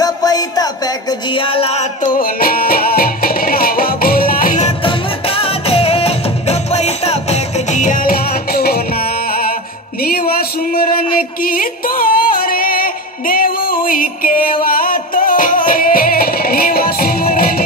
गपैता pack जियाला तो ना नावा बोला ना कम का दे गपैता पैक जियाला तो ना नीवा सुमरन की तोरे देवोई के वा तोरे नीवा सुमरन